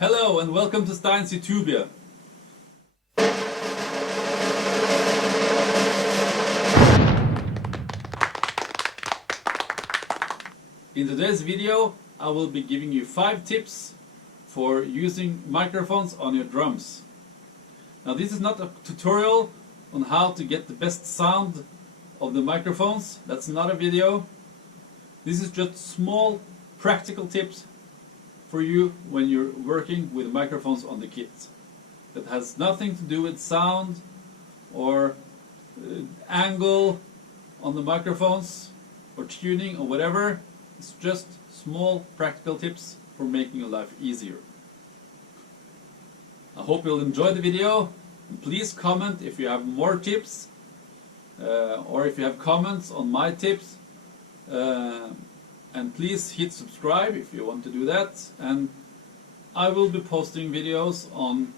Hello and welcome to Stein's YouTube. In today's video I will be giving you 5 tips for using microphones on your drums. Now this is not a tutorial on how to get the best sound of the microphones. That's not a video. This is just small practical tips for you when you're working with microphones on the kit. That has nothing to do with sound or angle on the microphones or tuning or whatever. It's just small practical tips for making your life easier. I hope you'll enjoy the video. And please comment if you have more tips or if you have comments on my tips. And please hit subscribe if you want to do that. And I will be posting videos on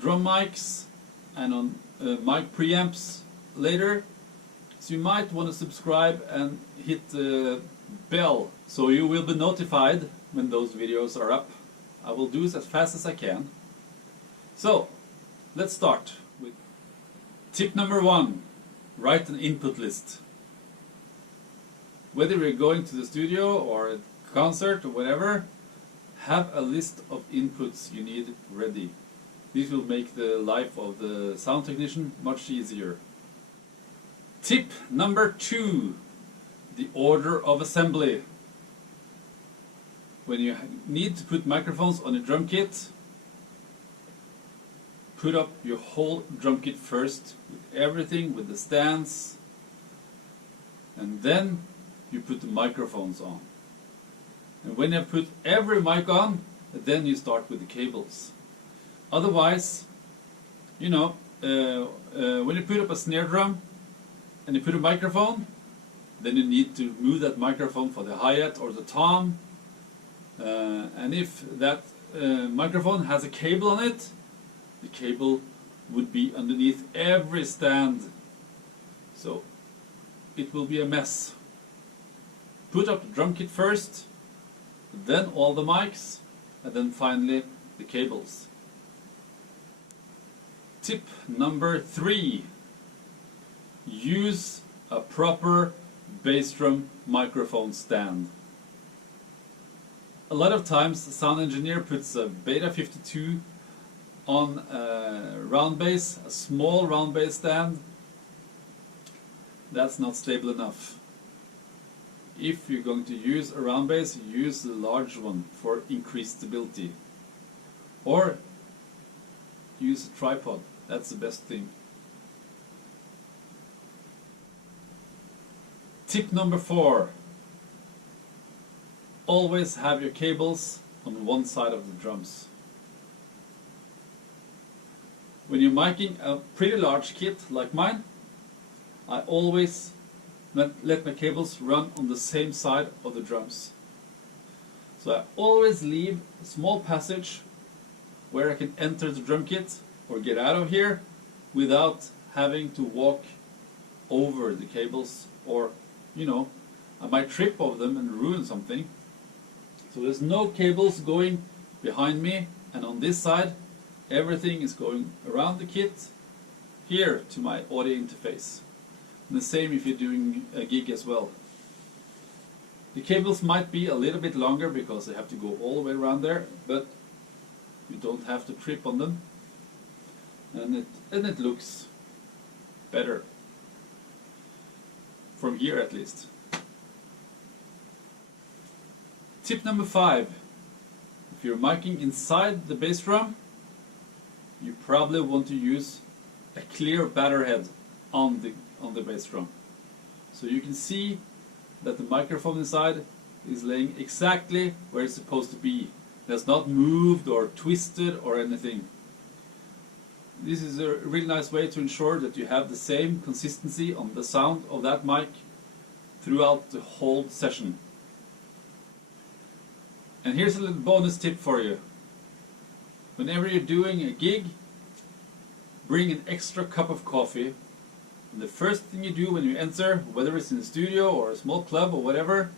drum mics and on mic preamps later. So you might want to subscribe and hit the bell so you will be notified when those videos are up. I will do it as fast as I can. So let's start with tip number 1. Write an input list. Whether you're going to the studio or a concert or whatever, have a list of inputs you need ready. This will make the life of the sound technician much easier. Tip number 2. The order of assembly. When you need to put microphones on a drum kit, put up your whole drum kit first, with everything, with the stands, and then you put the microphones on. And when you have put every mic on, then you start with the cables. Otherwise, you know, when you put up a snare drum and you put a microphone, then you need to move that microphone for the hi-hat or the tom. And if that microphone has a cable on it, the cable would be underneath every stand. So it will be a mess. Put up the drum kit first, then all the mics, and then finally the cables. Tip number 3. Use a proper bass drum microphone stand. A lot of times the sound engineer puts a Beta 52 on a round bass, a small round bass stand. That's not stable enough. If you're going to use a round bass, use the large one for increased stability. Or use a tripod. That's the best thing. Tip number 4. Always have your cables on one side of the drums. When you're miking a pretty large kit like mine, I always let my cables run on the same side of the drums. So I always leave a small passage where I can enter the drum kit or get out of here without having to walk over the cables, or, you know, I might trip over them and ruin something. So there's no cables going behind me, and on this side everything is going around the kit here to my audio interface. And the same if you're doing a gig as well. The cables might be a little bit longer because they have to go all the way around there, but you don't have to trip on them, and it looks better from here at least. Tip number 5. If you're miking inside the bass drum, you probably want to use a clear batter head on the bass drum. So you can see that the microphone inside is laying exactly where it's supposed to be. It's not moved or twisted or anything. This is a really nice way to ensure that you have the same consistency on the sound of that mic throughout the whole session. And here's a little bonus tip for you. Whenever you're doing a gig, bring an extra cup of coffee. And the first thing you do when you enter, whether it's in a studio or a small club or whatever,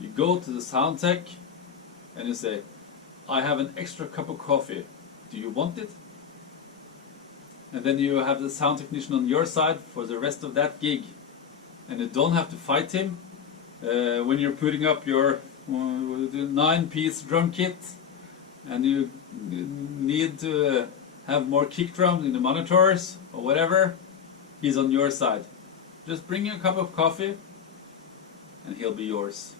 you go to the sound tech and you say, I have an extra cup of coffee. Do you want it? And then you have the sound technician on your side for the rest of that gig. And you don't have to fight him when you're putting up your 9-piece drum kit and you need to have more kick drums in the monitors or whatever. He's on your side. Just bring you a cup of coffee and he'll be yours.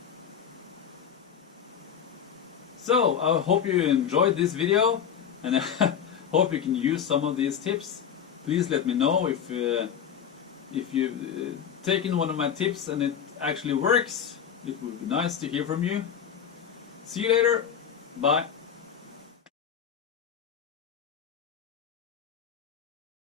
So I hope you enjoyed this video and I hope you can use some of these tips. Please let me know if you've taken one of my tips and it actually works. It would be nice to hear from you. See you later. Bye.